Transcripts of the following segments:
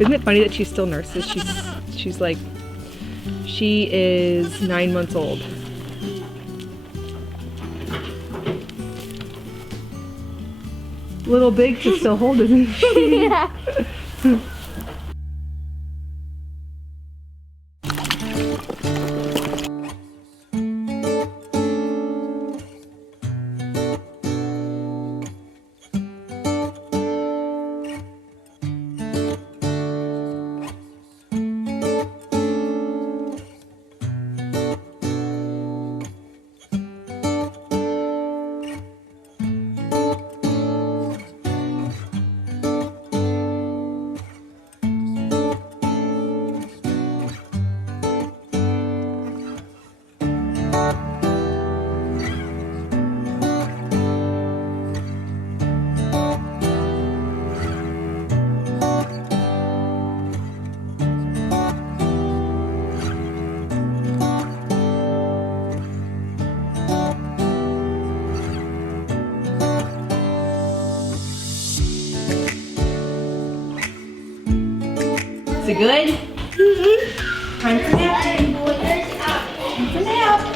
Isn't it funny that she still nurses? She's like, she is 9 months old. Little big to still hold, isn't she? Yeah. Is it good? Mm-hmm. Time for nap time, boys. Time for nap.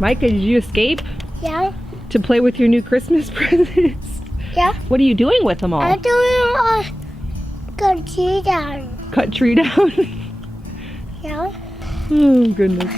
Micah, did you escape? Yeah. To play with your new Christmas presents? Yeah. What are you doing with them all? I'm doing cut tree down. Cut tree down? Yeah. Oh, goodness.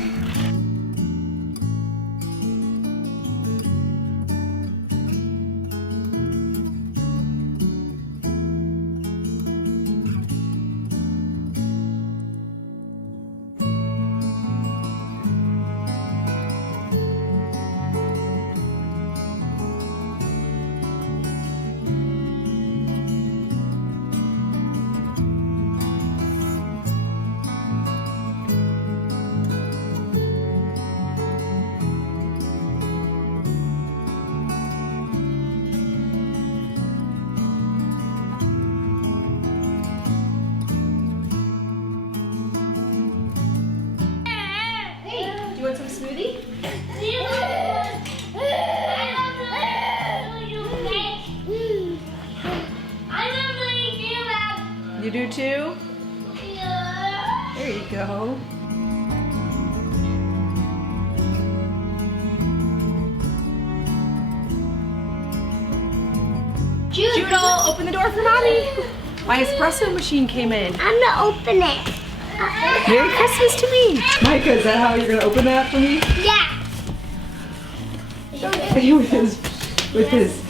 smoothie? You do too? There you go. Judo, open the door for mommy. My espresso machine came in. I'm gonna open it. Merry Christmas to me. Micah, is that how you're gonna open that for me? Yeah. with his,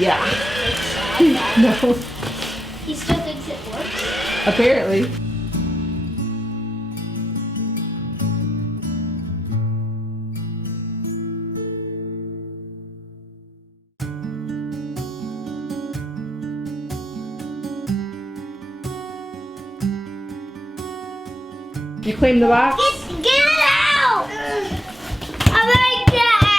yeah. No. He still thinks it works. Apparently. You claim the box? Get it out! I'm gonna get it out.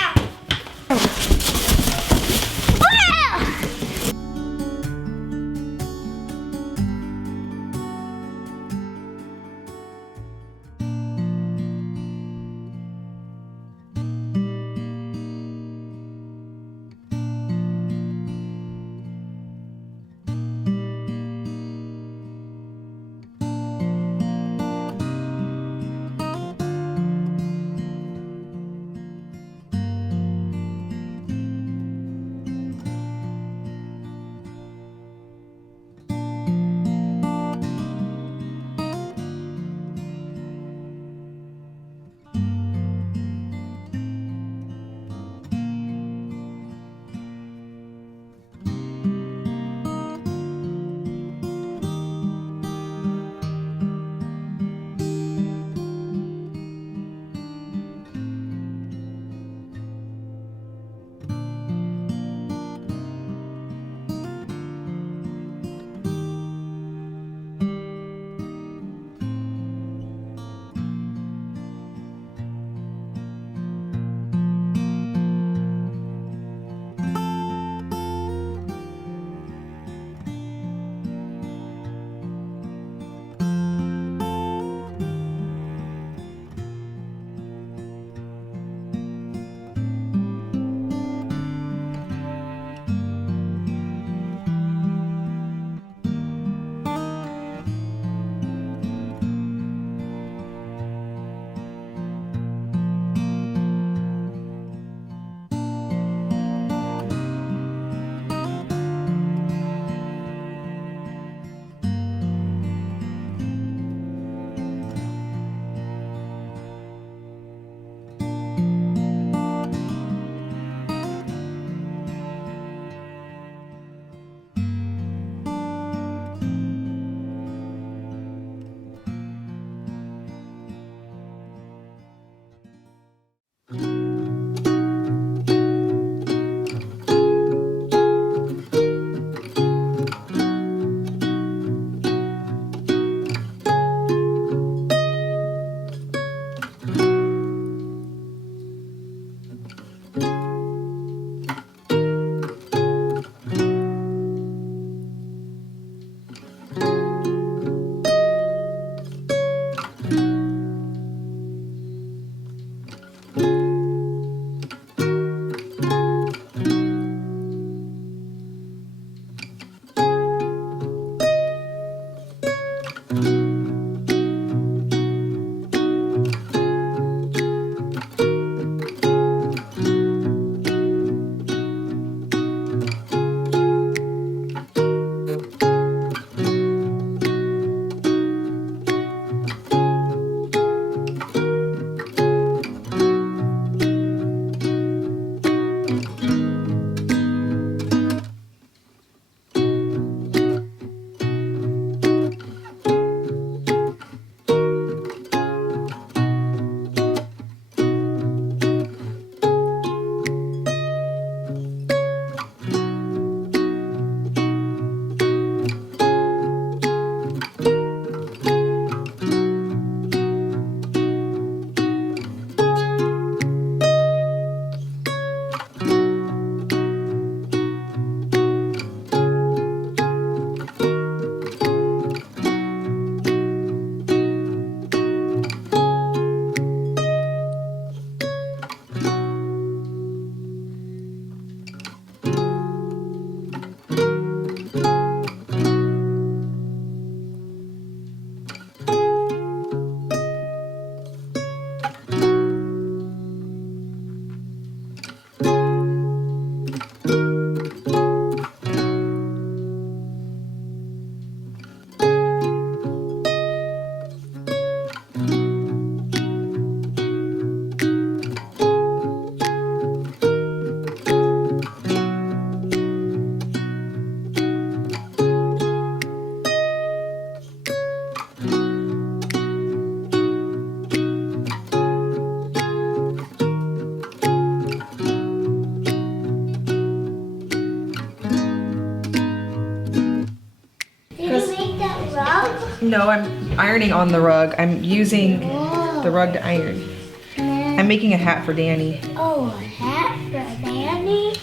rug? No, I'm ironing on the rug. I'm using the rug to iron. I'm making a hat for Danny. Oh, a hat for Danny?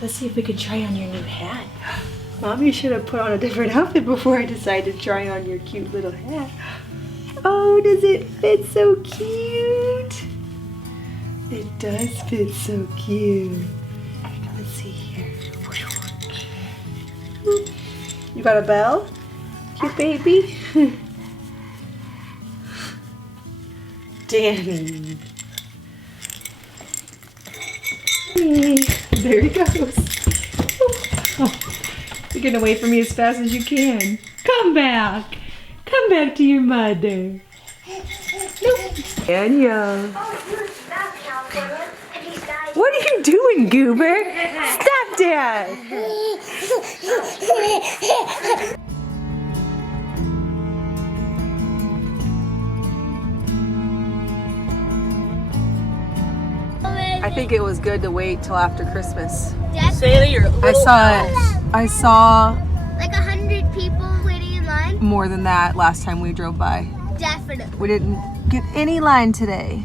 Let's see if we can try on your new hat. Mom, you should have put on a different outfit before I decided to try on your cute little hat. Oh, does it fit so cute? It does fit so cute. Let's see here. You got a bell? Cute baby? Danny. There he goes. Oh, you're getting away from me as fast as you can. Come back. Come back to your mother. Daniel. What are you doing, Goober? Stop, Dad. I think it was good to wait till after Christmas. I saw Like 100 people waiting in line? more than that last time we drove by. Definitely. We didn't get any line today.